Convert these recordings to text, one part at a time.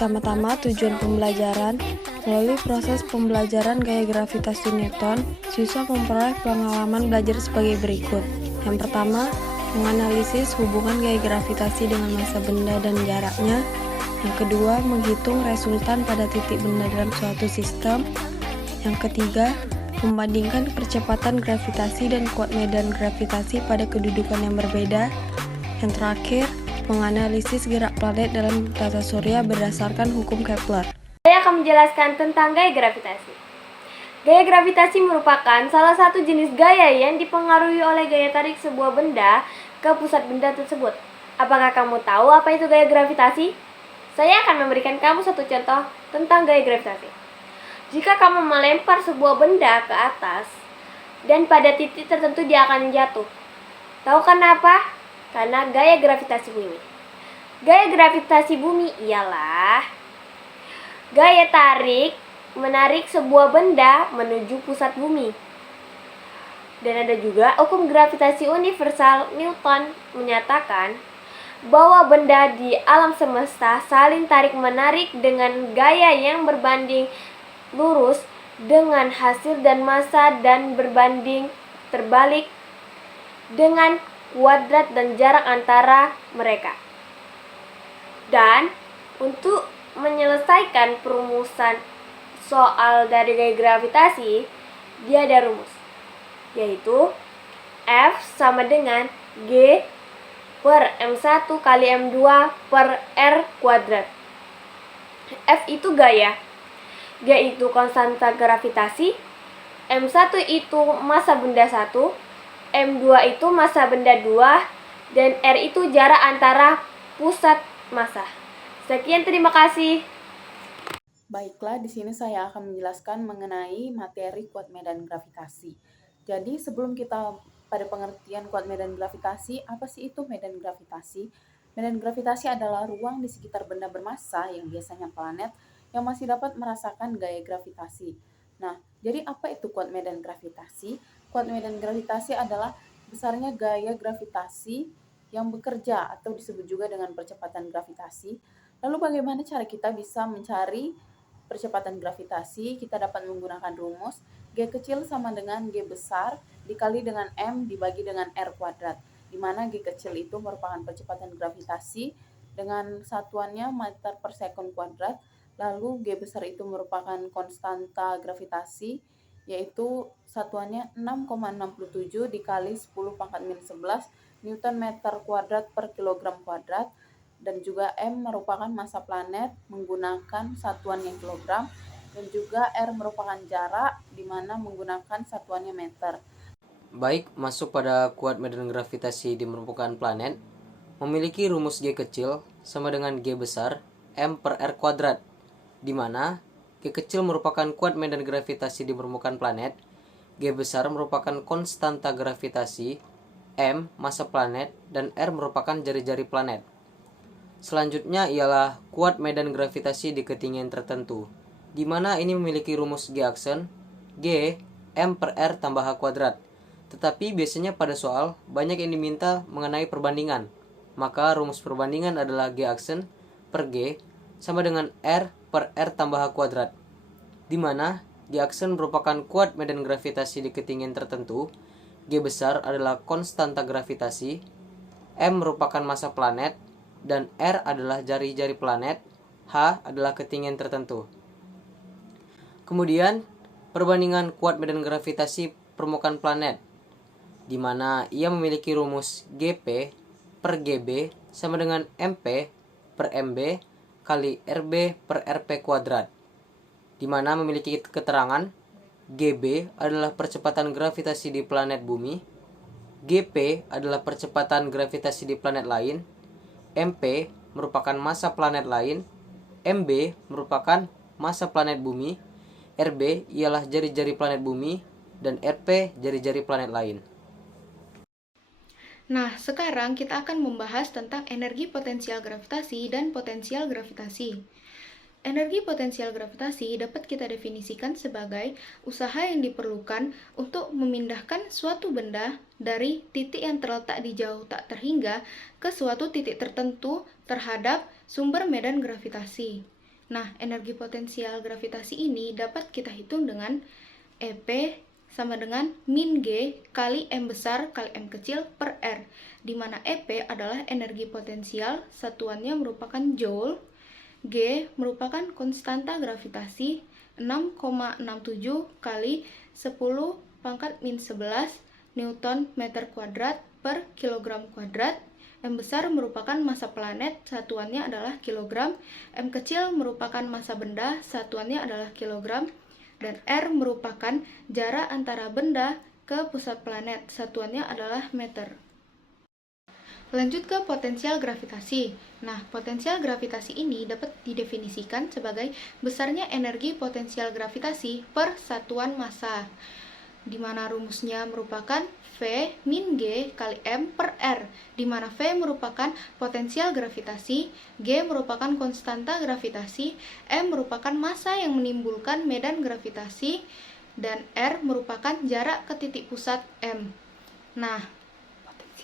Pertama-tama, tujuan pembelajaran. Melalui proses pembelajaran gaya gravitasi Newton, siswa memperoleh pengalaman belajar sebagai berikut. Yang pertama, menganalisis hubungan gaya gravitasi dengan massa benda dan jaraknya. Yang kedua, menghitung resultan pada titik benda dalam suatu sistem. Yang ketiga, membandingkan percepatan gravitasi dan kuat medan gravitasi pada kedudukan yang berbeda. Yang terakhir, menganalisis gerak planet dalam tata surya berdasarkan hukum Kepler. Saya akan menjelaskan tentang gaya gravitasi. Gaya gravitasi merupakan salah satu jenis gaya yang dipengaruhi oleh gaya tarik sebuah benda ke pusat benda tersebut. Apakah kamu tahu apa itu gaya gravitasi? Saya akan memberikan kamu satu contoh tentang gaya gravitasi. Jika kamu melempar sebuah benda ke atas, dan pada titik tertentu dia akan jatuh. Tahu kenapa? Karena gaya gravitasi bumi. Gaya gravitasi bumi ialah gaya tarik menarik sebuah benda menuju pusat bumi. Dan ada juga hukum gravitasi universal. Newton menyatakan bahwa benda di alam semesta saling tarik-menarik dengan gaya yang berbanding lurus dengan hasil dan massa dan berbanding terbalik dengan kuadrat dan jarak antara mereka. Dan untuk menyelesaikan perumusan soal dari gaya gravitasi, dia ada rumus, yaitu F sama dengan G per M1 kali M2 per R kuadrat. F itu gaya, G itu konstanta gravitasi, M1 itu massa benda 1, M2 itu massa benda 2, dan R itu jarak antara pusat massa. Sekian, terima kasih. Baiklah, di sini saya akan menjelaskan mengenai materi kuat medan gravitasi. Jadi, sebelum kita pada pengertian kuat medan gravitasi, apa sih itu medan gravitasi? Medan gravitasi adalah ruang di sekitar benda bermassa yang biasanya planet yang masih dapat merasakan gaya gravitasi. Nah, jadi apa itu kuat medan gravitasi? Kuat medan gravitasi adalah besarnya gaya gravitasi yang bekerja atau disebut juga dengan percepatan gravitasi. Lalu bagaimana cara kita bisa mencari percepatan gravitasi? Kita dapat menggunakan rumus G kecil sama dengan G besar dikali dengan M dibagi dengan R kuadrat, di mana G kecil itu merupakan percepatan gravitasi dengan satuannya meter per sekon kuadrat. Lalu G besar itu merupakan konstanta gravitasi, yaitu satuannya 6,67 dikali 10 pangkat min 11 Newton meter kuadrat per kilogram kuadrat. Dan juga M merupakan massa planet menggunakan satuan yang kilogram, dan juga R merupakan jarak di mana menggunakan satuannya meter. Baik, masuk pada kuat medan gravitasi di permukaan planet memiliki rumus G kecil sama dengan G besar M per R kuadrat, di mana G kecil merupakan kuat medan gravitasi di permukaan planet, G besar merupakan konstanta gravitasi, M massa planet, dan R merupakan jari-jari planet. Selanjutnya ialah kuat medan gravitasi di ketinggian tertentu, di mana ini memiliki rumus G aksen G M per R tambah H kuadrat. Tetapi biasanya pada soal banyak yang diminta mengenai perbandingan, maka rumus perbandingan adalah G aksen per G sama dengan R per R tambah H kuadrat, di mana G aksen merupakan kuat medan gravitasi di ketinggian tertentu, G besar adalah konstanta gravitasi, M merupakan massa planet, dan R adalah jari-jari planet, H adalah ketinggian tertentu. Kemudian, perbandingan kuat medan gravitasi permukaan planet, di mana ia memiliki rumus Gp per Gb sama dengan Mp per Mb kali Rb per Rp kuadrat, di mana memiliki keterangan Gb adalah percepatan gravitasi di planet bumi, Gp adalah percepatan gravitasi di planet lain, Mp merupakan massa planet lain, Mb merupakan massa planet bumi, Rb ialah jari-jari planet bumi, dan Rp jari-jari planet lain. Nah, sekarang kita akan membahas tentang energi potensial gravitasi dan potensial gravitasi. Energi potensial gravitasi dapat kita definisikan sebagai usaha yang diperlukan untuk memindahkan suatu benda dari titik yang terletak di jauh tak terhingga ke suatu titik tertentu terhadap sumber medan gravitasi. Nah, energi potensial gravitasi ini dapat kita hitung dengan EP sama dengan min G kali M besar kali M kecil per R, di mana EP adalah energi potensial, satuannya merupakan Joule, G merupakan konstanta gravitasi 6,67 kali 10 pangkat min 11 Newton meter kuadrat per kilogram kuadrat. M besar merupakan massa planet, satuannya adalah kilogram. M kecil merupakan massa benda, satuannya adalah kilogram. Dan R merupakan jarak antara benda ke pusat planet, satuannya adalah meter. Lanjut ke potensial gravitasi. Nah, potensial gravitasi ini dapat didefinisikan sebagai besarnya energi potensial gravitasi per satuan massa, di mana rumusnya merupakan V min G kali M per R, di mana V merupakan potensial gravitasi, G merupakan konstanta gravitasi, M merupakan massa yang menimbulkan medan gravitasi, dan R merupakan jarak ke titik pusat M. Nah,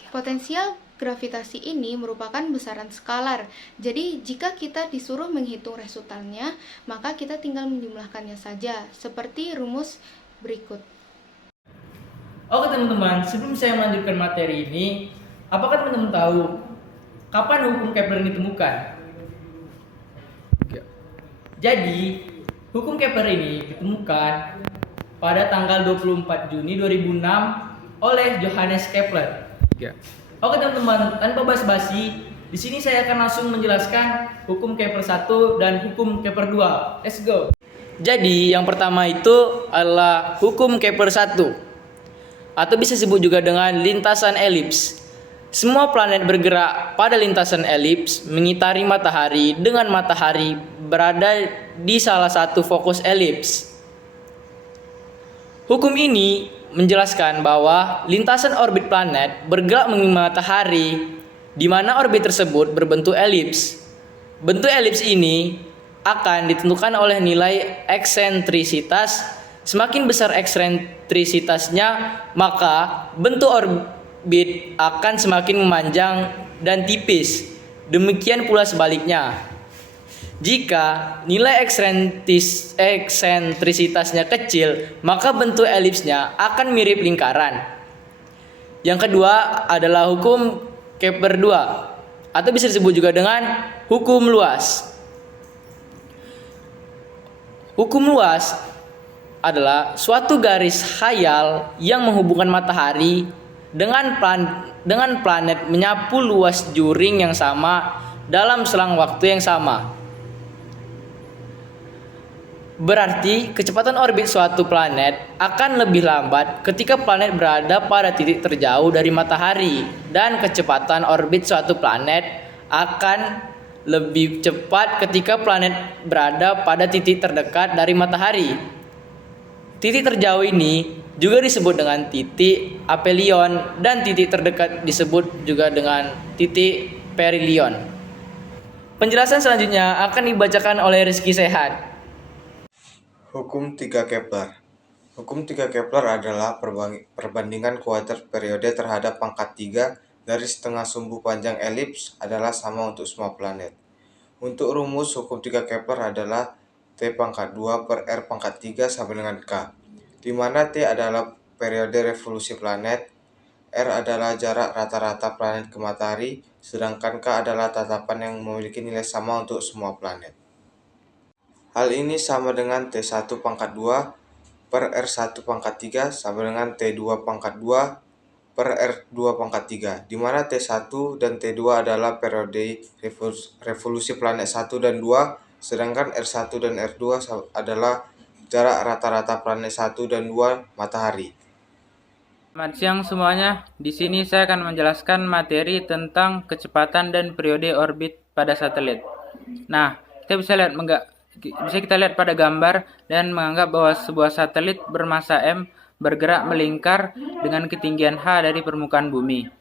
potensial gravitasi ini merupakan besaran skalar. Jadi, jika kita disuruh menghitung resultannya, maka kita tinggal menjumlahkannya saja, seperti rumus berikut. Oke teman-teman, sebelum saya melanjutkan materi ini, apakah teman-teman tahu kapan hukum Kepler ditemukan? Jadi, hukum Kepler ini ditemukan pada tanggal 24 Juni 2006 oleh Johannes Kepler. Oke teman-teman, tanpa basa-basi, di sini saya akan langsung menjelaskan hukum Kepler 1 dan hukum Kepler 2. Let's go. Jadi, yang pertama itu adalah hukum Kepler 1. Atau bisa disebut juga dengan lintasan elips. Semua planet bergerak pada lintasan elips mengitari matahari dengan matahari berada di salah satu fokus elips. Hukum ini menjelaskan bahwa lintasan orbit planet bergerak mengelilingi matahari, di mana orbit tersebut berbentuk elips. Bentuk elips ini akan ditentukan oleh nilai eksentrisitas. Semakin besar eksentrisitasnya, maka bentuk orbit akan semakin memanjang dan tipis. Demikian pula sebaliknya. Jika nilai eksentrisitasnya kecil, maka bentuk elipsnya akan mirip lingkaran. Yang kedua adalah hukum Kepler 2, atau bisa disebut juga dengan hukum luas. Hukum luas adalah suatu garis khayal yang menghubungkan matahari dengan planet menyapu luas juring yang sama dalam selang waktu yang sama. Berarti kecepatan orbit suatu planet akan lebih lambat ketika planet berada pada titik terjauh dari matahari, dan kecepatan orbit suatu planet akan lebih cepat ketika planet berada pada titik terdekat dari matahari. Titik terjauh ini juga disebut dengan titik aphelion, dan titik terdekat disebut juga dengan titik perihelion. Penjelasan selanjutnya akan dibacakan oleh Rizky Sehat. Hukum 3 Kepler. Hukum 3 Kepler adalah perbandingan kuadrat periode terhadap pangkat 3 garis tengah sumbu panjang elips adalah sama untuk semua planet. Untuk rumus hukum 3 Kepler adalah T pangkat 2 per R pangkat 3 sama dengan K, di mana T adalah periode revolusi planet, R adalah jarak rata-rata planet ke matahari, sedangkan K adalah tatapan yang memiliki nilai sama untuk semua planet. Hal ini sama dengan T1 pangkat 2 per R1 pangkat 3 sama dengan T2 pangkat 2 per R2 pangkat 3, di mana T1 dan T2 adalah periode revolusi planet 1 dan 2, sedangkan R1 dan R2 adalah jarak rata-rata planet 1 dan 2 matahari. Selamat siang semuanya. Di sini saya akan menjelaskan materi tentang kecepatan dan periode orbit pada satelit. Nah, kita lihat pada gambar dan menganggap bahwa sebuah satelit bermassa M bergerak melingkar dengan ketinggian h dari permukaan bumi.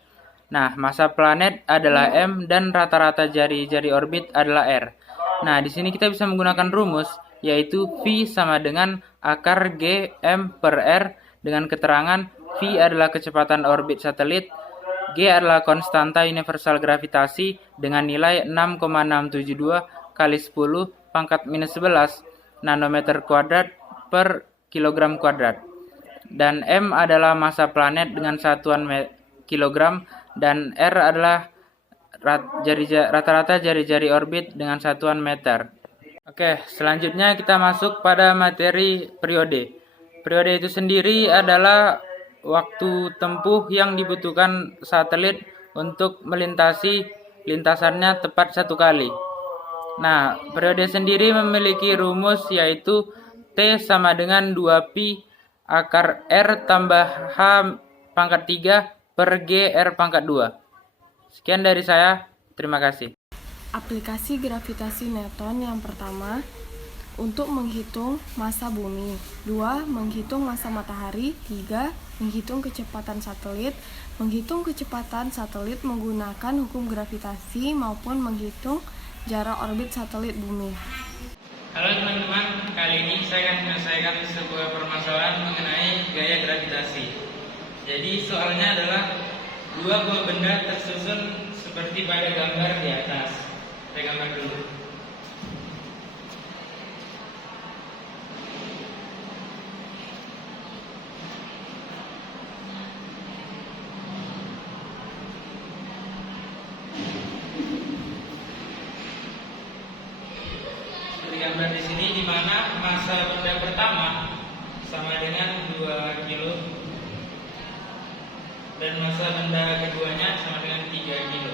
Nah, massa planet adalah M dan rata-rata jari-jari orbit adalah R. Nah, di sini kita bisa menggunakan rumus, yaitu V sama dengan akar G M per R, dengan keterangan V adalah kecepatan orbit satelit, G adalah konstanta universal gravitasi dengan nilai 6,672 kali 10 pangkat minus 11 nanometer kuadrat per kilogram kuadrat. Dan M adalah massa planet dengan satuan kilogram, dan R adalah rata-rata jari-jari orbit dengan satuan meter. Oke, selanjutnya kita masuk pada materi periode. Periode itu sendiri adalah waktu tempuh yang dibutuhkan satelit untuk melintasi lintasannya tepat satu kali. Nah, periode sendiri memiliki rumus yaitu T sama dengan 2pi akar R tambah H pangkat 3 per G R pangkat 2. Sekian dari saya, terima kasih. Aplikasi gravitasi Newton yang pertama, untuk menghitung massa bumi. 2. Menghitung massa matahari. 3. Menghitung kecepatan satelit. Menghitung kecepatan satelit menggunakan hukum gravitasi maupun menghitung jarak orbit satelit bumi. Halo teman-teman, kali ini saya akan menyelesaikan sebuah permasalahan mengenai gaya gravitasi. Jadi soalnya adalah dua buah benda tersusun seperti pada gambar di atas. Saya gambar dulu. Gambar di sini di mana massa benda pertama sama dengan 2 kilo dan massa benda keduanya sama dengan 3 kilo.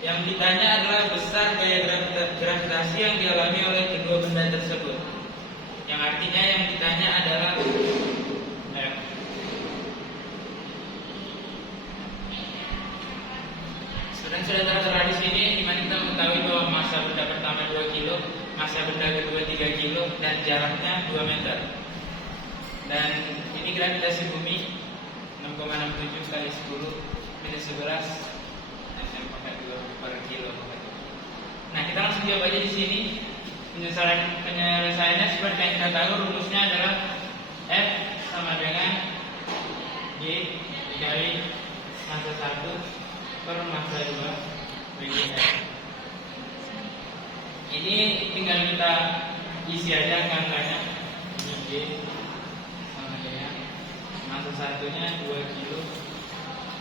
Yang ditanya adalah besar gaya gravitasi yang dialami oleh kedua benda tersebut. Yang artinya yang ditanya adalah sudah tertera di sini, di mana kita mengetahui bahwa massa benda pertama 2 kilo, massa benda kedua 3 kilo, dan jaraknya 2 meter. Dan ini gravitasi bumi 6,67 kali 10 minus 11 per kilo. Nah, kita langsung jawab aja di sini. Penyelesaiannya seperti yang kita tahu, rumusnya adalah F sama dengan G dikali massa 1 per massa 2 bagi R. Ini tinggal kita isi aja angka-angkanya. G sama dengan massa satunya 2 kilo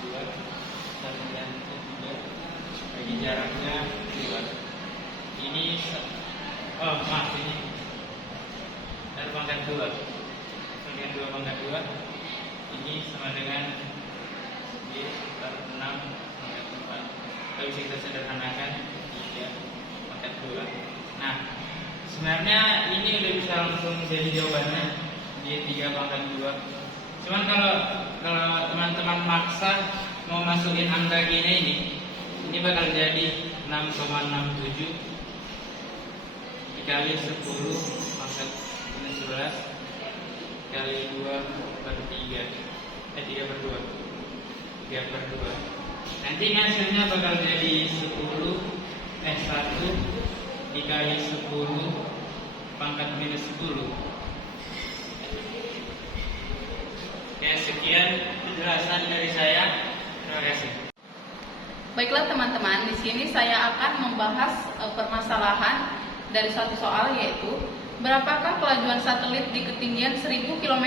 2 sama dengan 3 bagi jaraknya 2. Ini ini R pangkat 2 sama dengan 2 pangkat 2. Ini sama dengan G per 6 kalau bisa kita sederhanakan 3 pangkat 2. Nah, sebenarnya ini udah bisa langsung jadi jawabannya di 3 pangkat 2. Cuman kalau teman-teman maksa mau masukin angka gini ini bakal jadi 6,67 dikali 10 pangkat minus 11 kali 2 per 3 3 per 2 3 per 2. Nanti ini hasilnya bakal jadi 1 dikali 10 pangkat minus 10. Oke, sekian penjelasan dari saya. Terima kasih. Baiklah teman-teman, di sini saya akan membahas permasalahan dari satu soal, yaitu berapakah kelajuan satelit di ketinggian 1000 km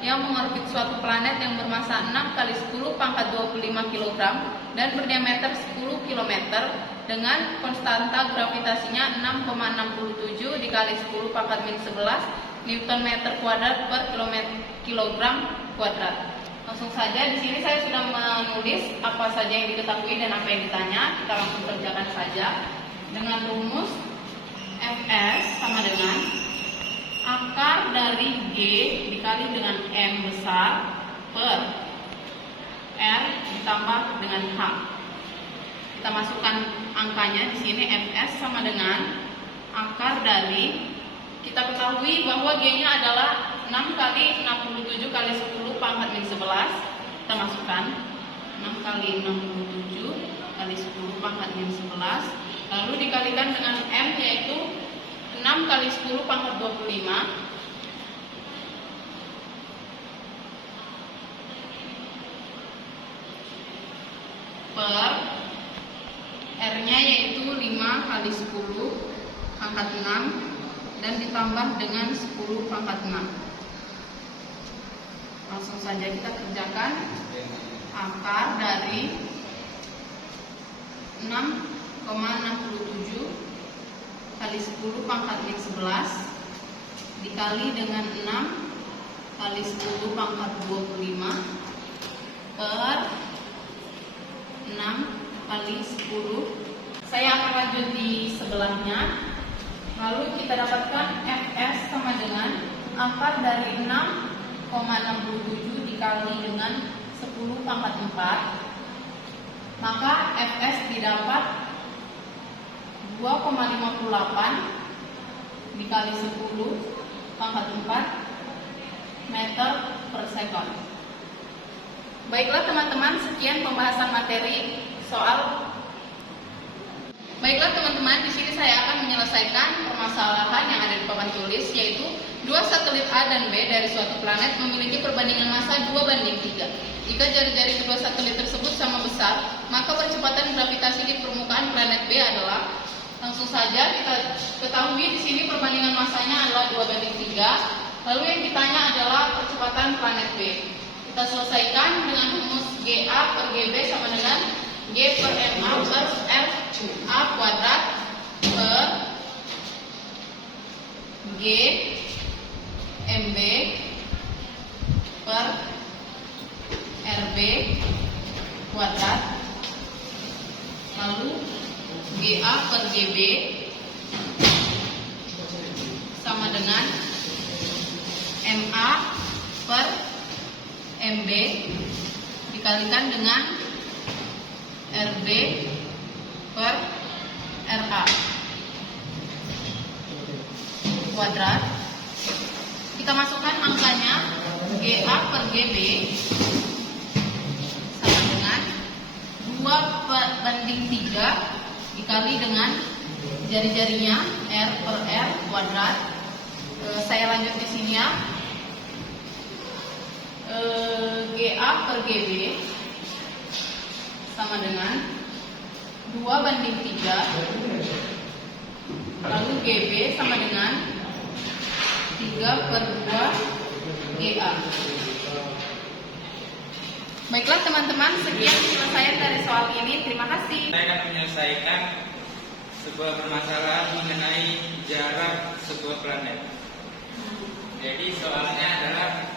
yang mengorbit suatu planet yang bermassa 6 kali 10 pangkat 25 kg dan berdiameter 10 km dengan konstanta gravitasinya 6,67 dikali 10 pangkat minus 11 Newton meter kuadrat per kilogram kuadrat. Langsung saja, di sini saya sudah menulis apa saja yang diketahui dan apa yang ditanya. Kita langsung kerjakan saja dengan rumus Fs sama dengan akar dari G dikali dengan M besar per R ditambah dengan H. Kita masukkan angkanya di sini. Fs sama dengan akar dari, kita ketahui bahwa G-nya adalah 6 kali 67 kali 10 pangkat minus 11. Kita masukkan 6 kali 67 kali 10 pangkat minus 11, lalu dikalikan dengan M, yaitu 6 kali 10 pangkat 25 per R-nya yaitu 5 kali 10 pangkat 6 dan ditambah dengan 10 pangkat 6. Langsung saja kita kerjakan. Akar dari 6,67 kali 10 pangkat 11 dikali dengan 6 kali 10 pangkat 25 per 6 kali 10. Saya akan lanjut di sebelahnya. Lalu kita dapatkan Fs sama dengan akar dari 6,67 dikali dengan 10 pangkat 4. Maka Fs didapat 2,58 dikali 10 pangkat 4 meter per sekon. Baiklah teman-teman, sekian pembahasan materi soal. Baiklah teman-teman, di sini saya akan menyelesaikan permasalahan yang ada di papan tulis, yaitu dua satelit A dan B dari suatu planet memiliki perbandingan massa 2:3. Jika jari-jari kedua satelit tersebut sama besar, maka percepatan gravitasi di permukaan planet B adalah, langsung saja kita ketahui di sini perbandingan massanya adalah 2:3. Lalu yang ditanya adalah percepatan planet B. Kita selesaikan dengan rumus GA per GB sama dengan G per MA per RA kuadrat per G MB per RB kuadrat. Lalu GA per GB sama dengan MA per MB dikalikan dengan RB per RA kuadrat. Kita masukkan angkanya, GA per GB sama dengan 2/3 dikali dengan jari-jarinya R per R kuadrat. Saya lanjut di sini ya. GA per GB sama dengan 2/3, lalu GB sama dengan 3/2 GA. Baiklah teman-teman, sekian penyelesaian dari soal ini. Terima kasih. Saya akan menyelesaikan sebuah permasalahan mengenai jarak sebuah planet. Jadi soalnya adalah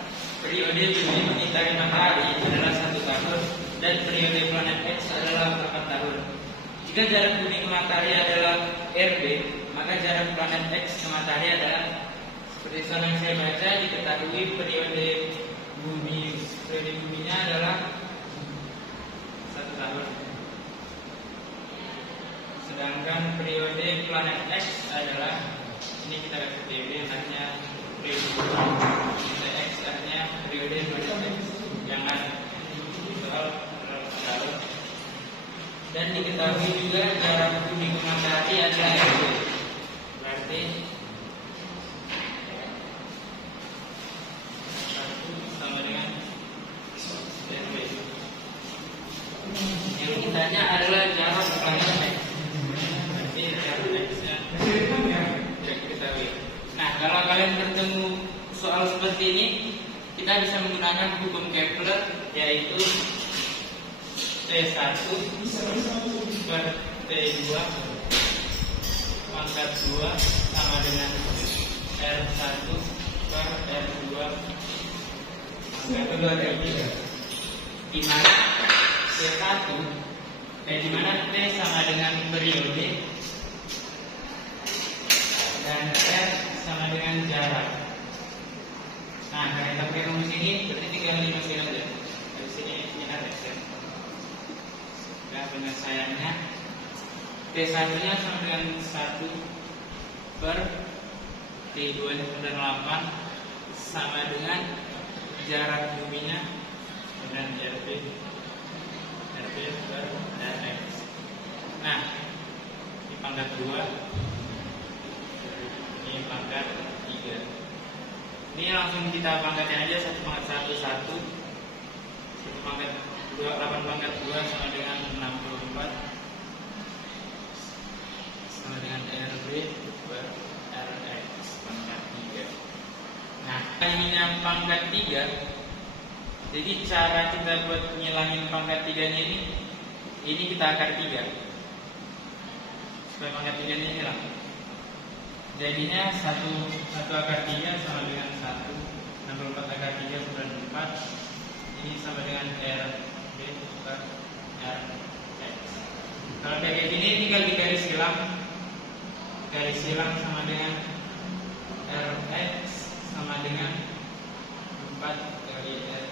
periode bumi mengitari matahari adalah 1 tahun dan periode planet X adalah 4 tahun. Jika jarak bumi ke matahari adalah RB, maka jarak planet X ke matahari adalah, seperti soal yang saya baca, diketahui periode buminya adalah 1 tahun. Sedangkan periode planet X adalah, ini kita kasih TB, artinya periode X artinya periode planet X. Jangan soal tahun. Dan diketahui juga jarak bumi ke matahari adalah RB. Berarti sama dengan RB. Yang ditanya adalah jarak planet X. Berarti jarak X-nya tidak diketahui. Nah, kalau kalian bertemu soal seperti ini, kita bisa menggunakan hukum Kepler, yaitu T1 per T2 pangkat 2 sama dengan R1 per R2 pangkat 2 di mana di mana T sama dengan periode dan R sama dengan jarak. Nah, kalau kita pakai rumus ini berarti tinggal dimasukin aja. Dari sini ini ada ya. Nah, penyelesaiannya T1 nya sama dengan 1 per T2 nya 8 sama dengan jarak buminya dengan RB per X. Nah, di pangkat 2, ini pangkat 3. Ini langsung kita pangkatnya aja, 1 pangkat 1 1 pangkat 2, 8 pangkat 2 sama dengan 64. per Rx pangkat 3. Nah, ini yang pangkat 3. Jadi cara kita buat ngilangin pangkat 3-nya ini kita akar 3. Supaya pangkat 3-nya hilang. Jadinya 1 akar 3 sama dengan 1. 64 akar 3 per 4. Ini sama dengan RB per Rx. Kalau kayak gini tinggal digaris silang. Garis silang sama dengan Rx sama dengan 4 kali R.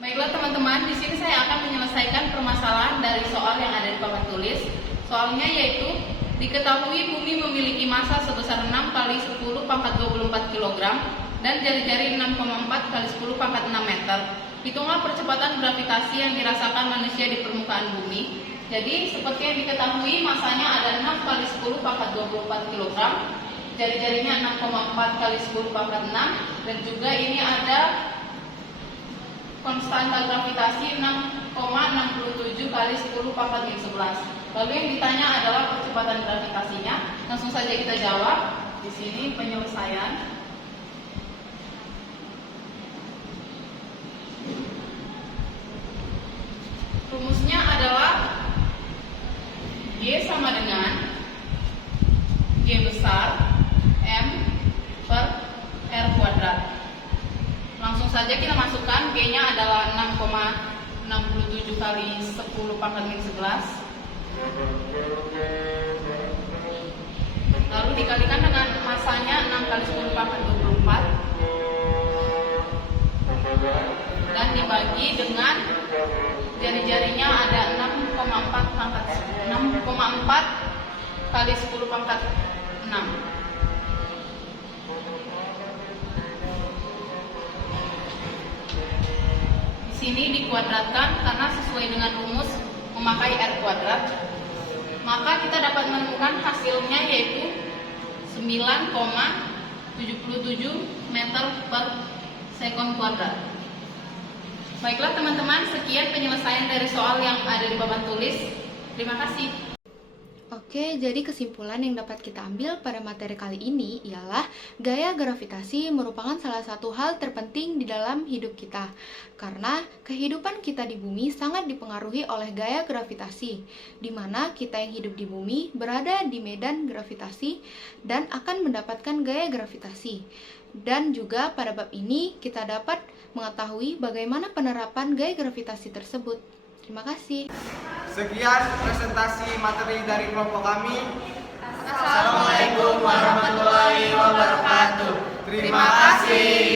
Baiklah teman-teman, di sini saya akan menyelesaikan permasalahan dari soal yang ada di papan tulis. Soalnya yaitu diketahui bumi memiliki massa sebesar 6 kali 10 pangkat 24 kg dan jari-jari 6,4 kali 10 pangkat 6 meter. Hitunglah percepatan gravitasi yang dirasakan manusia di permukaan bumi. Jadi seperti yang diketahui masanya ada 6 kali 10 pangkat 24 kg, jari-jarinya 6,4 kali 10 pangkat 6, dan juga ini ada konstanta gravitasi 6,67 kali 10 pangkat min 11. Lalu yang ditanya adalah percepatan gravitasinya. Langsung saja kita jawab. Di sini penyelesaian. Rumusnya adalah G sama dengan G besar M per R kuadrat. Langsung saja kita masukkan, G-nya adalah 6,67 kali 10 pangkat min 11. Lalu dikalikan dengan masanya 6 kali 10 pangkat 24. Dan dibagi dengan jari-jarinya ada 6,4 kali 10 pangkat 6. Di sini dikuadratkan karena sesuai dengan rumus memakai R kuadrat. Maka kita dapat menemukan hasilnya yaitu 9,77 meter per sekon kuadrat. Baiklah teman-teman, sekian penyelesaian dari soal yang ada di papan tulis. Terima kasih. Oke, jadi kesimpulan yang dapat kita ambil pada materi kali ini ialah gaya gravitasi merupakan salah satu hal terpenting di dalam hidup kita. Karena kehidupan kita di bumi sangat dipengaruhi oleh gaya gravitasi, di mana kita yang hidup di bumi berada di medan gravitasi dan akan mendapatkan gaya gravitasi. Dan juga pada bab ini kita dapat mengetahui bagaimana penerapan gaya gravitasi tersebut. Terima kasih. Sekian presentasi materi dari kelompok kami. Assalamualaikum warahmatullahi wabarakatuh. Terima kasih.